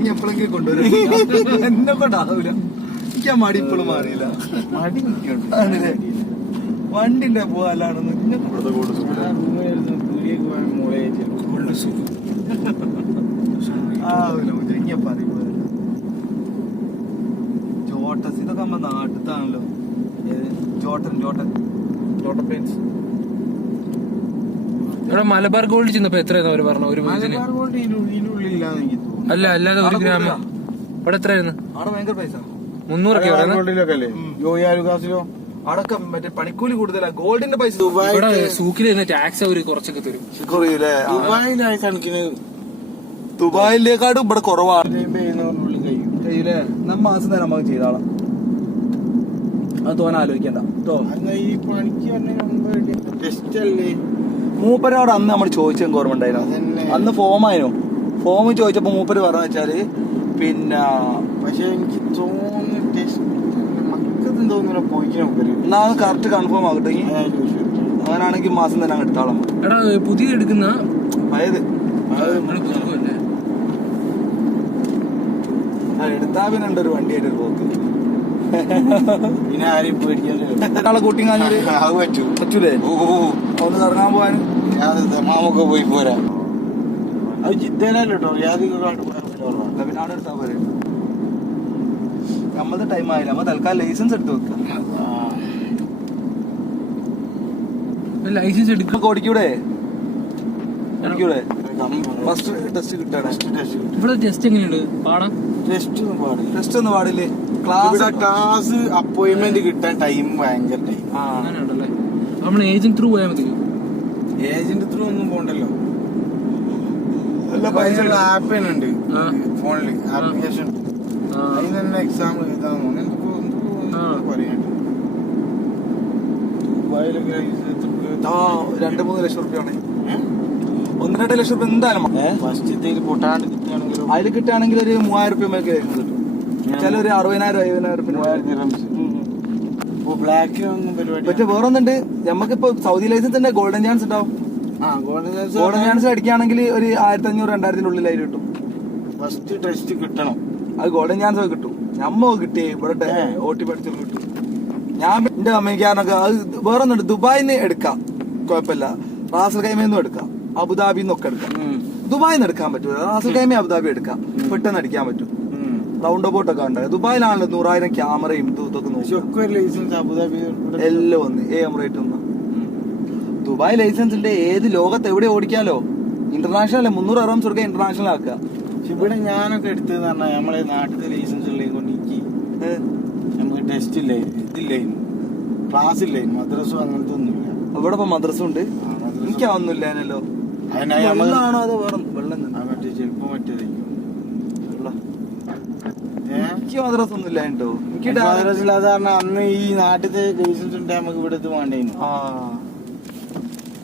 ഇനി എപ്പോഴെങ്കിലും കൊണ്ടുവരും. എന്നെ കൊണ്ടാവൂല. എനിക്ക് ആ മടി ഇപ്പോഴും മാറിയില്ല. മടി ആണല്ലേ? വണ്ടിന്റെ പോകാലാണെന്ന് ജോട്ടസ് ഇതൊക്കെ നമ്മ നാട്ടിത്താണല്ലോ. Jotun paints. ഇവിടെ മലബാർ ഗോൾഡ് ചെന്നപ്പോ എത്രയായിരുന്നു അവര് പറഞ്ഞ ഒരു പേജിന്? അല്ല അല്ലാതെ 1 ഗ്രാം ഇവിടെ എത്രയായിരുന്നു? അവിടെ ഭയങ്കര പൈസ 300 അടക്ക മറ്റേ പണിക്കൂലി കൂടുതലാ. ഗോൾഡിന്റെ പൈസ ഇവിടെ സൂക്കിൽ ടാക്സ് അവര് കുറച്ചൊക്കെ തരും. ദുബായിലേക്കാട്ടും ഇവിടെ കുറവാണ്. കഴിയൂലേ? നമ്മ മാസം തന്നെ നമുക്ക് ചെയ്താളാം. അത് തോന്നെ ആലോചിക്കണ്ട കേട്ടോ. മൂപ്പരോട് അന്ന് നമ്മൾ ചോദിച്ചത് ഓർമ്മ ഉണ്ടായിരുന്നു. അന്ന് ഫോമായിരുന്നു. ഫോം ചോദിച്ചപ്പോ മൂപ്പര് പറഞ്ഞ വെച്ചാല് പിന്നെ പക്ഷെ എനിക്ക് തോന്നുന്നു കറക്റ്റ് കൺഫേം ആകട്ടെ. അങ്ങനാണെങ്കിൽ മാസം തന്നെ അങ്ങ് എടുത്താളാം. എടാ പുതിയ എടുക്കുന്ന പഴയത് എടുത്താ പിന്നെ ഒരു വണ്ടിയായിട്ട് ഒരു പോക്ക്. പിന്നെ ആരെയും ഒരാളെ കൂട്ടിങ്ങാഞ്ഞൊരു പറ്റൂലേ ഒന്ന് കറങ്ങാൻ പോവാനും? മാമൊക്കെ പോയി പോരാ. അത് ജിദ്ദയിലല്ലോ കേട്ടോ. പിന്നെ അവിടെ എടുത്താ പോരെ. നമ്മളത് ടൈം ആയില്ല. നമ്മ തൽക്കാലം ലൈസൻസ് എടുത്ത് വെക്കാം. ലൈസൻസ് എടുക്കും. ഓടിക്കൂടെ? ഫസ്റ്റ് ടെസ്റ്റ് കിട്ടാണ്. ഇവിടെ ടെസ്റ്റ് എങ്ങനെയുണ്ട്? പാടാം? ടെസ്റ്റ് ഒന്നും പാടില്ലേ? ക്ലാസ് അപ്പോയിന്റ്മെന്റ് കിട്ടാൻ ടൈം ഭയങ്കര ടൈം. അങ്ങനെയുണ്ടല്ലേ? നമ്മൾ ഏജന്റ് ത്രൂ പോയാൽ മതി. ഏജന്റ് ത്രൂ ഒന്നും പോണ്ടല്ലോ. ആപ്പ് തന്നെ ഉണ്ട് ഫോണില്. ആപ്ലിക്കേഷൻ അതിന് തന്നെ എക്സാം എഴുതാൻ പറയാനുണ്ട്. ദുബായിലൊക്കെ 2-3 ലക്ഷം റുപ്യാണ്. 1-2 ലക്ഷം റുപ്യ എന്തായാലും ഫസ്റ്റ് പൊട്ടാണ്ട് കിട്ടുകയാണെങ്കിലും അതിൽ കിട്ടുകയാണെങ്കിൽ ഒരു 3000 റുപ്യ മേലേക്ക് കിട്ടും. ചില ഒരു 60,000-50,000 റുപ്യ. ബ്ലാക്കിനൊന്നും പരിപാടി. പക്ഷെ വേറൊന്നുണ്ട്. നമുക്കിപ്പോ സൗദി ലൈസൻസിന്റെ ഗോൾഡൻ ചാൻസ് ഉണ്ടാവും. ഗോൾഡൻ ചാൻസ് അടിക്കുകയാണെങ്കിൽ ഒരു 1500-2000 ഉള്ളിലായി കിട്ടും. ഫസ്റ്റ് ടെസ്റ്റ് കിട്ടണം. അത് ഗോൾഡൻ ചാൻസ് ഒക്കെ കിട്ടും. നമ്മ കിട്ടി ഇവിടെ ഓട്ടി പഠിച്ചു കിട്ടും. ഞാൻ എന്റെ അമ്മയ്ക്കാരനൊക്കെ അത് വേറൊന്നുണ്ട്. ദുബായിന്ന് എടുക്കാം, കുഴപ്പമില്ല. റാസൽ ഖൈമയിൽ നിന്നും എടുക്കാം, അബുദാബിന്ന് ഒക്കെ എടുക്കാം. ദുബായിന്ന് എടുക്കാൻ പറ്റൂല. റാസൽ ഖൈമ അബുദാബി എടുക്കാം, പെട്ടെന്ന് അടിക്കാൻ പറ്റും. റൗണ്ട് അബൌട്ട് ഒക്കെ ഉണ്ട്. ദുബായിലാണല്ലോ 100,000 ക്യാമറയും ഇതൊക്കെ എല്ലാം വന്ന് എമിറേറ്റ് ഒന്ന്. ദുബായ് ലൈസൻസിന്റെ ഏത് ലോകത്ത് എവിടെ ഓടിക്കാലോ. ഇന്റർനാഷണൽ 300 അറംസ് കൊടുക്കുക, ഇന്റർനാഷണൽ ആക്കുക. ഇവിടെ ഞാനൊക്കെ എടുത്തതെന്ന് പറഞ്ഞാൽ നമ്മളെ നാട്ടിലെ ലൈസൻസ് ഉള്ളത് കൊണ്ട് നമുക്ക് ടെസ്റ്റ് ഇല്ല, ഇതില്ലായിരുന്നു, ക്ലാസ് ഇല്ലായിരുന്നു, മദ്രസും അങ്ങനത്തെ ഒന്നുമില്ല. ഇവിടെ ഇപ്പൊ മദ്രസും ഉണ്ട്. എനിക്ക് അതൊന്നുമില്ലാനല്ലോ. വെള്ളമാണോ അതോ വേറെ വെള്ളം? ചിലപ്പോ മറ്റേതായിരിക്കും. എനിക്ക് മദ്രസ ഒന്നും ഇല്ല കേട്ടോ. എനിക്ക് സാധാരണ അന്ന് ഈ നാട്ടിലെ ലൈസൻസ് ഉണ്ട് നമുക്ക് ഇവിടെ വേണ്ടേനു.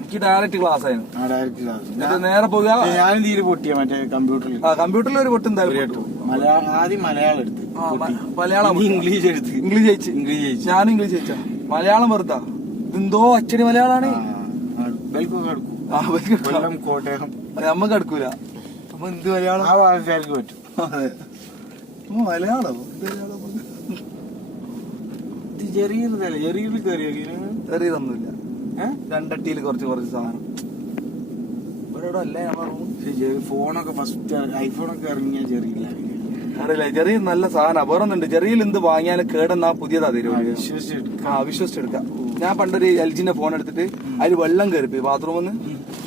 എനിക്ക് ഡയറക്റ്റ് ക്ലാസ് ആയിരുന്നു. ഡയറക്റ്റ് ക്ലാസ് നേരെ പോകുക. ഞാനും തീരെ പൊട്ടിയ മറ്റേ കമ്പ്യൂട്ടറിൽ. കമ്പ്യൂട്ടറിൽ ഒരു പൊട്ടും ആദ്യം മലയാളം എടുത്ത്, മലയാളം ഇംഗ്ലീഷ് എടുത്ത്. ഇംഗ്ലീഷ് ജയിച്ചു. ഞാനും ഇംഗ്ലീഷ് ജയിച്ചാ. മലയാളം വെറുതാ. ഇതെന്തോ അച്ചടി മലയാളാണ്. കോട്ടയം നമ്മക്ക് എടുക്കൂല. അപ്പൊ എന്ത് മലയാളം? ആ ആൾക്കാർക്ക് പറ്റും. അതെ, മലയാളം ചെറിയതൊന്നുമില്ല. രണ്ടട്ടിയിൽ കുറച്ച് സാധനം ഇവിടെ അല്ലേ. ഫോണൊക്കെ ഫസ്റ്റ് ഐഫോണൊക്കെ ഇറങ്ങിയ ചെറിയില്ല അറിയില്ല. ചെറിയ നല്ല സാധനം വേറൊന്നുണ്ട്. ചെറിയിൽ എന്ത് വാങ്ങിയാലും കേടെന്നാ പുതിയതാ തരും. വിശ്വസിച്ചെടുക്കാം. ഞാൻ പണ്ടൊരു LGന്റെ ഫോൺ എടുത്തിട്ട് അതിൽ വെള്ളം കയറിപ്പോയി ബാത്റൂമിന്ന്.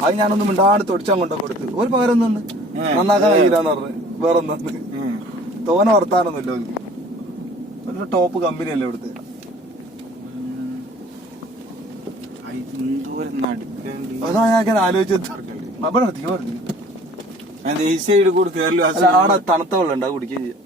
അത് ഞാനൊന്നും മിണ്ടാണ്ട് തൊടിച്ചാൻ കൊണ്ടോ കൊടുത്ത്. ഒരു പകരം ഒന്ന് നന്നാക്കാൻ കഴിയില്ലാന്ന് പറഞ്ഞു. വേറൊന്നു തോന വർത്താനൊന്നുമില്ല. ഒരു ടോപ്പ് കമ്പനി അല്ലേ ഇവിടുത്തെ. അതാ ഞാൻ ആലോചിച്ചത്. അവിടെ സൈഡ് കൂടെ കേരള ആടെ തണുത്ത വെള്ളം ഉണ്ടാവും, കുടിക്കുകയും ചെയ്യാം.